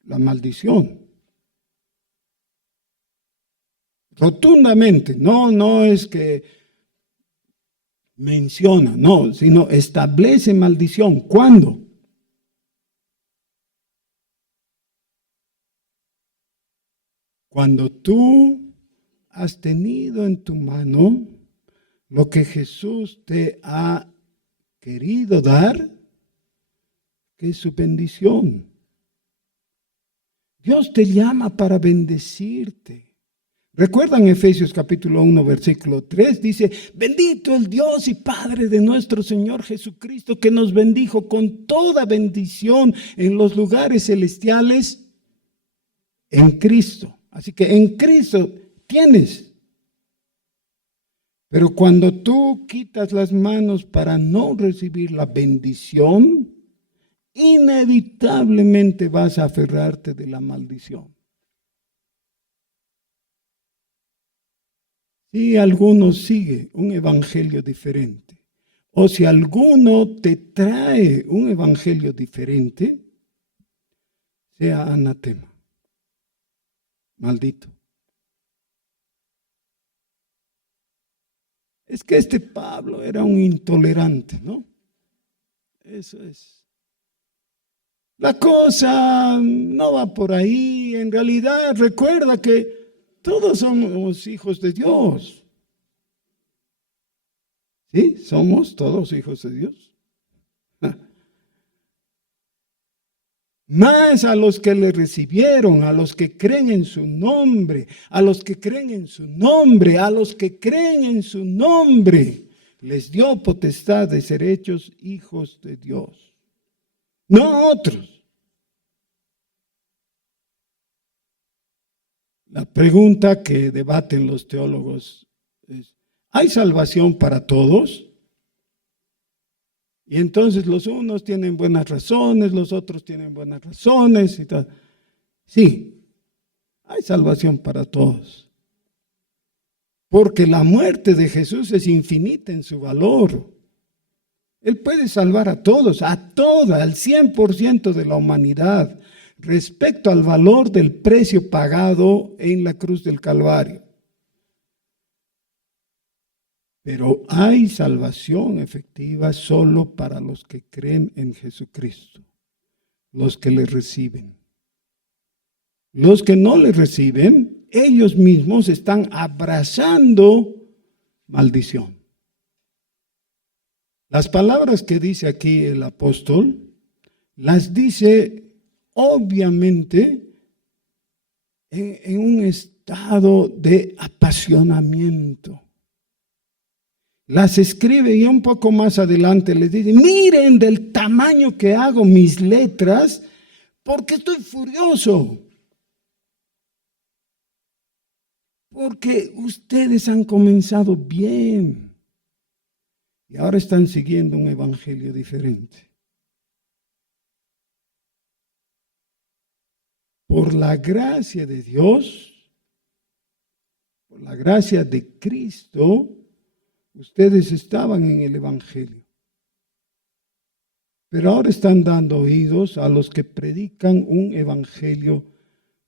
la maldición? Rotundamente, no es que menciona, no, sino establece maldición. ¿Cuándo? Cuando tú has tenido en tu mano lo que Jesús te ha querido dar, que es su bendición. Dios te llama para bendecirte. ¿Recuerdan Efesios capítulo 1, versículo 3? Dice, bendito el Dios y Padre de nuestro Señor Jesucristo, que nos bendijo con toda bendición en los lugares celestiales en Cristo. Así que en Cristo tienes. Pero cuando tú quitas las manos para no recibir la bendición, inevitablemente vas a aferrarte de la maldición. Si alguno sigue un evangelio diferente, o si alguno te trae un evangelio diferente, sea anatema. Maldito. Es que este Pablo era un intolerante, ¿no? Eso es. La cosa no va por ahí. En realidad, recuerda que todos somos hijos de Dios. ¿Sí? ¿Somos todos hijos de Dios? Más a los que le recibieron, a los que creen en su nombre, a los que creen en su nombre, a los que creen en su nombre, les dio potestad de ser hechos hijos de Dios. no a otros. La pregunta que debaten los teólogos es, ¿hay salvación para todos? Y entonces los unos tienen buenas razones, los otros tienen buenas razones y tal. Sí, hay salvación para todos. Porque la muerte de Jesús es infinita en su valor. Él puede salvar a todos, a toda, al 100% de la humanidad, respecto al valor del precio pagado en la cruz del Calvario. Pero hay salvación efectiva solo para los que creen en Jesucristo, los que le reciben. Los que no le reciben, ellos mismos están abrazando maldición. Las palabras que dice aquí el apóstol, las dice obviamente en un estado de apasionamiento. Las escribe y un poco más adelante les dice, miren del tamaño que hago mis letras, porque estoy furioso. Porque ustedes han comenzado bien y ahora están siguiendo un evangelio diferente. Por la gracia de Dios, por la gracia de Cristo, ustedes estaban en el evangelio. Pero ahora están dando oídos a los que predican un evangelio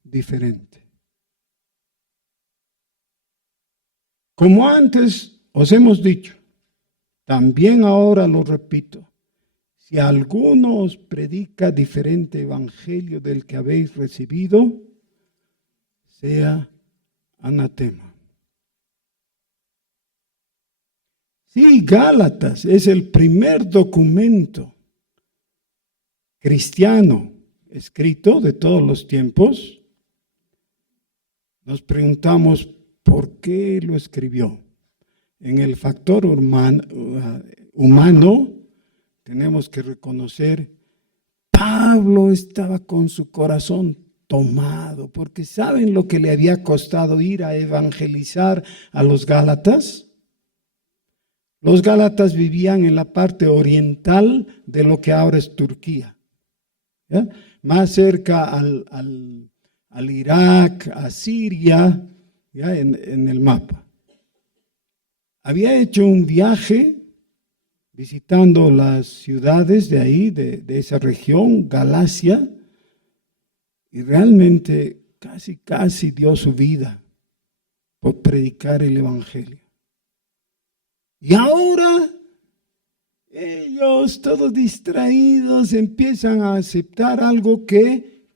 diferente. Como antes os hemos dicho, también ahora lo repito, si alguno os predica diferente evangelio del que habéis recibido, sea anatema. Sí, Gálatas es el primer documento cristiano escrito de todos los tiempos. Nos preguntamos, ¿por qué lo escribió? En el factor humano tenemos que reconocer, Pablo estaba con su corazón tomado, porque ¿saben lo que le había costado ir a evangelizar a los Gálatas? Los Gálatas vivían en la parte oriental de lo que ahora es Turquía, ¿ya? Más cerca al Irak, a Siria, ¿ya? En el mapa. Había hecho un viaje visitando las ciudades de ahí, de esa región, Galacia, y realmente casi dio su vida por predicar el evangelio. Y ahora ellos, todos distraídos, empiezan a aceptar algo que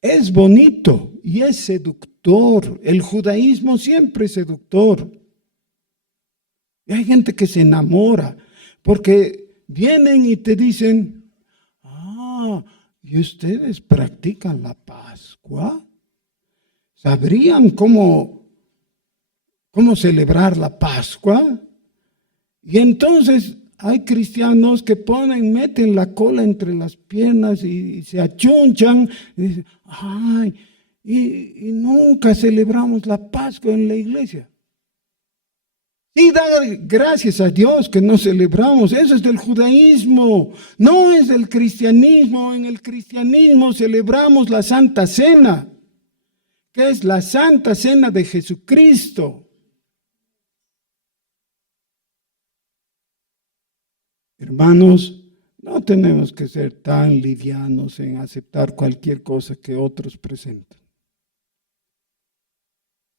es bonito y es seductor. El judaísmo siempre es seductor. Y hay gente que se enamora porque vienen y te dicen, ¿y ustedes practican la Pascua? ¿Sabrían cómo celebrar la Pascua? Y entonces hay cristianos que meten la cola entre las piernas y se achunchan y dicen, y nunca celebramos la Pascua en la iglesia. Y da gracias a Dios que no celebramos, eso es del judaísmo, no es del cristianismo. En el cristianismo celebramos la Santa Cena, que es la Santa Cena de Jesucristo. Hermanos, no tenemos que ser tan livianos en aceptar cualquier cosa que otros presenten.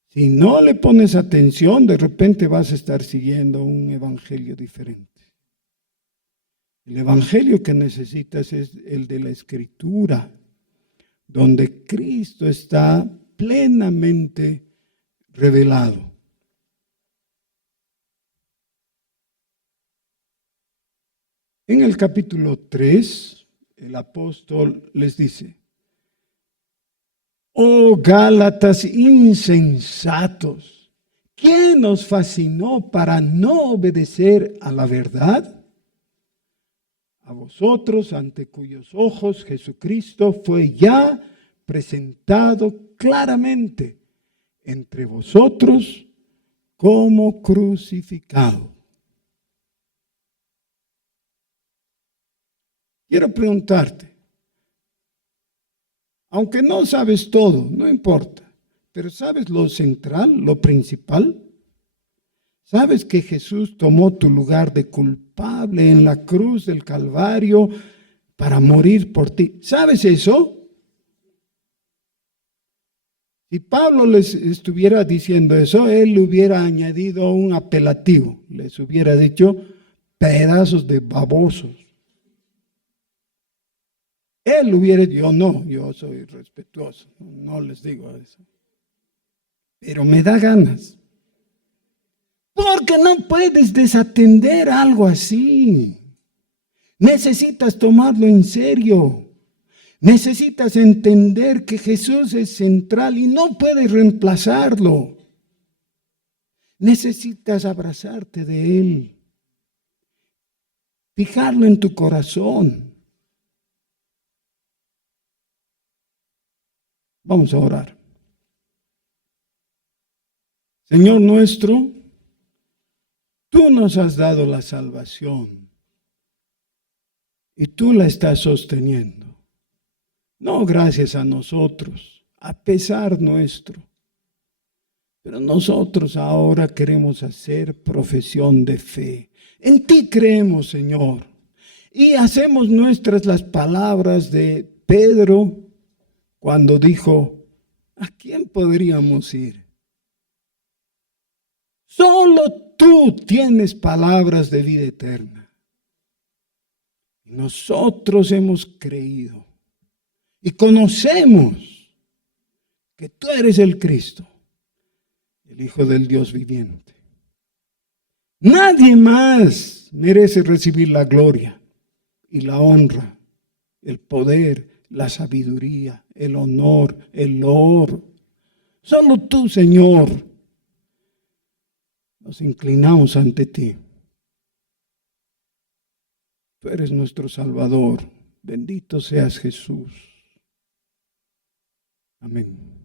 Si no le pones atención, de repente vas a estar siguiendo un evangelio diferente. El evangelio que necesitas es el de la Escritura, donde Cristo está plenamente revelado. En el capítulo 3, el apóstol les dice, oh Gálatas insensatos, ¿quién os fascinó para no obedecer a la verdad? a vosotros, ante cuyos ojos Jesucristo fue ya presentado claramente entre vosotros como crucificado. Quiero preguntarte, aunque no sabes todo, no importa, pero ¿sabes lo central, lo principal? ¿Sabes que Jesús tomó tu lugar de culpable en la cruz del Calvario para morir por ti? ¿Sabes eso? Si Pablo les estuviera diciendo eso, él le hubiera añadido un apelativo, les hubiera dicho pedazos de babosos. Él hubiera dicho, yo soy respetuoso, no les digo eso. Pero me da ganas. Porque no puedes desatender algo así. Necesitas tomarlo en serio. Necesitas entender que Jesús es central y no puedes reemplazarlo. Necesitas abrazarte de Él. Fijarlo en tu corazón. Vamos a orar. Señor nuestro, tú nos has dado la salvación y tú la estás sosteniendo. No gracias a nosotros, a pesar nuestro. Pero nosotros ahora queremos hacer profesión de fe. En ti creemos, Señor. Y hacemos nuestras las palabras de Pedro cuando dijo, ¿a quién podríamos ir? Solo tú tienes palabras de vida eterna. Nosotros hemos creído y conocemos que tú eres el Cristo, el Hijo del Dios viviente. Nadie más merece recibir la gloria y la honra, el poder, la sabiduría, el honor, el loor. Solo tú, Señor. Nos inclinamos ante ti. Tú eres nuestro Salvador. Bendito seas, Jesús. Amén.